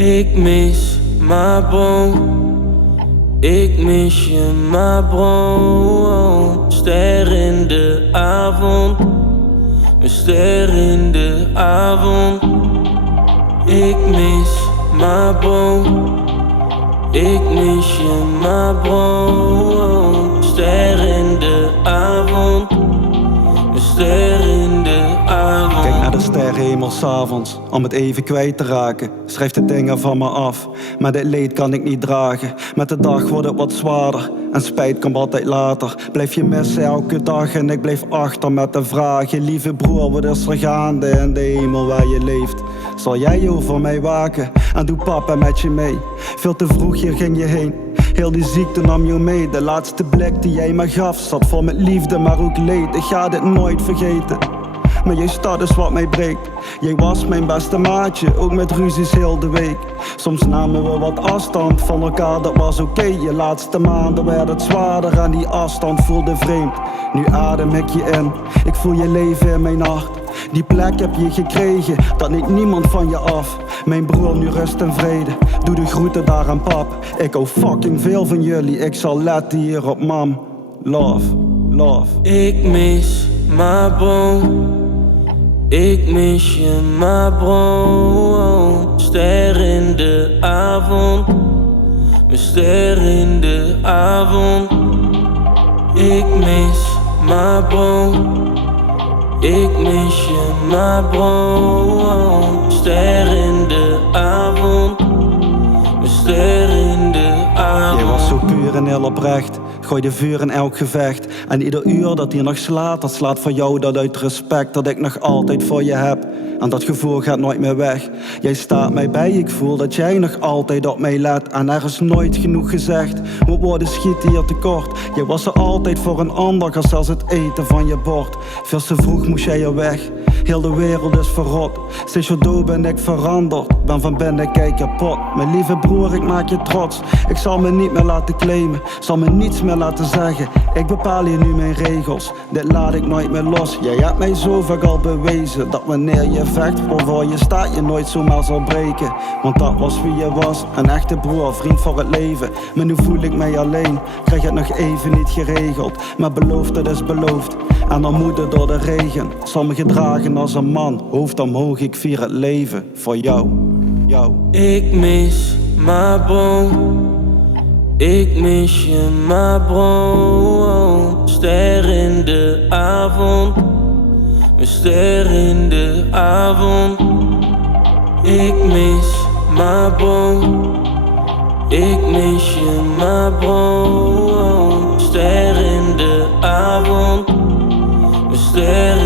Ik mis mijn bron, ik mis je mijn bron. Ster in de avond, een ster in de avond. Ik mis mijn bron, ik mis je mijn bron. Ster in de avond, een ster in de avond. Kijk naar de sterrenhemel 's avonds, om het even kwijt te raken. Schrijf de dingen van me af, maar dit leed kan ik niet dragen. Met de dag wordt het wat zwaarder, en spijt komt altijd later. Blijf je missen elke dag en ik blijf achter met de vragen. Lieve broer, wat is er gaande in de hemel waar je leeft? Zal jij over mij waken en doe papa met je mee? Veel te vroeg hier ging je heen, heel die ziekte nam je mee. De laatste blik die jij me gaf zat vol met liefde maar ook leed. Ik ga dit nooit vergeten, maar jij stad is wat mij breekt. Jij was mijn beste maatje, ook met ruzies heel de week. Soms namen we wat afstand van elkaar, dat was oké. Je laatste maanden werd het zwaarder en die afstand voelde vreemd. Nu adem ik je in, ik voel je leven in mijn hart. Die plek heb je gekregen, dat neemt niemand van je af. Mijn broer, nu rust en vrede, doe de groeten daar aan pap. Ik hou fucking veel van jullie, ik zal letten hier op mam. Love, love. Ik mis mijn bron, ik mis je mijn bron. Ster in de avond, een ster in de avond. Ik mis mijn bron, ik mis je mijn bron. Ster in de avond, een ster in de avond. Jij was zo puur en heel oprecht, gooide vuur in elk gevecht. En ieder uur dat hier nog slaat, dat slaat voor jou dat uit respect. Dat ik nog altijd voor je heb, en dat gevoel gaat nooit meer weg. Jij staat mij bij, ik voel dat jij nog altijd op mij let. En er is nooit genoeg gezegd, mijn woorden schieten hier tekort. Jij was er altijd voor een ander, als zelfs het eten van je bord. Veel te vroeg moest jij er weg, heel de wereld is verrot. Sinds je dood ben ik veranderd, ben van binnen kijk kapot. Mijn lieve broer, ik maak je trots. Ik zal me niet meer laten claimen, zal me niets meer laten zeggen. Ik bepaal hier nu mijn regels, dit laat ik nooit meer los. Jij hebt mij zo vaak al bewezen, dat wanneer je vecht voor je staat, je nooit zomaar zal breken. Want dat was wie je was, een echte broer, vriend voor het leven. Maar nu voel ik mij alleen, krijg het nog even niet geregeld. Maar beloofd, dat is beloofd, en dan moeder door de regen. Zal me gedragen als een man, hoofd omhoog, ik vier het leven voor jou, jou. Ik mis mijn bron, ik mis je mijn bron. Ster in de avond, een ster in de avond. Ik mis mijn bron, ik mis je mijn bron. Ster in de avond, een ster